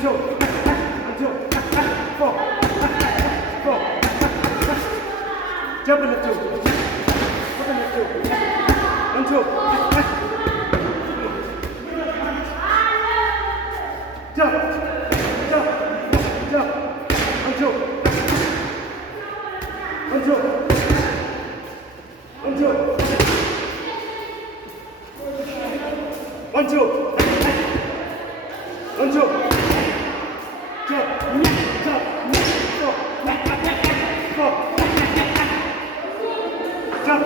Jump in the two. Jump in the two. 1, 2. Jump. Jump. Jump. 1, 2. 1, 2. 1, 2. 1, 2. 1, 2. Jump. Jump. 4. 4. Jump.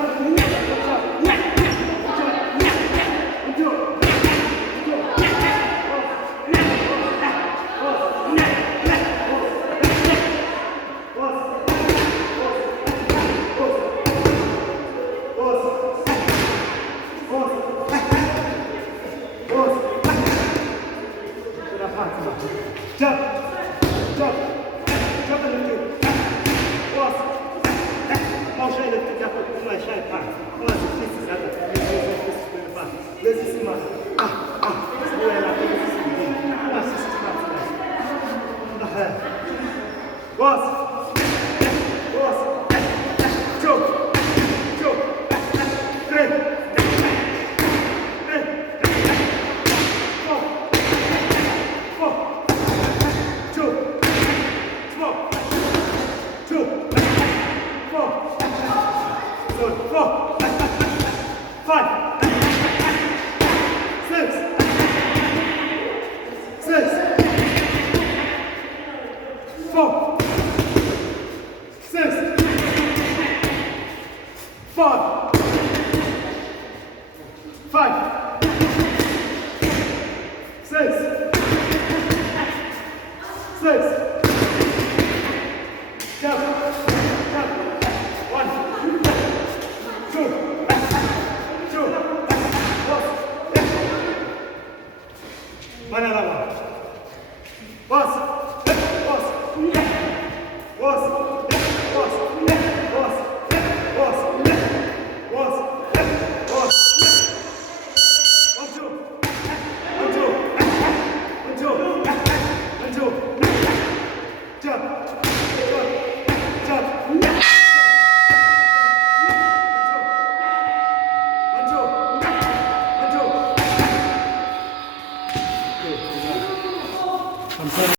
Jump, jump, jump in the two. Boss. Mal cheio de ficar com uma chave, pá. Olha, se fiz nada. Desce em cima. Segura ela, pega esse segundo. Olha, se fiz nada. Boss. Boss. Choke. Choke. 3. 4, 5, 6, 4, 6, 5, 5, 6, 6. Jump, jump. 1, 2, 2. Mana lama. Boss. Boss. Boss. Boss. Boss. Boss. Boss. Boss. Boss. 1, 2. 1, 2. 1, 2. 1, 2. Jump. Jump. Jump. I'm sorry.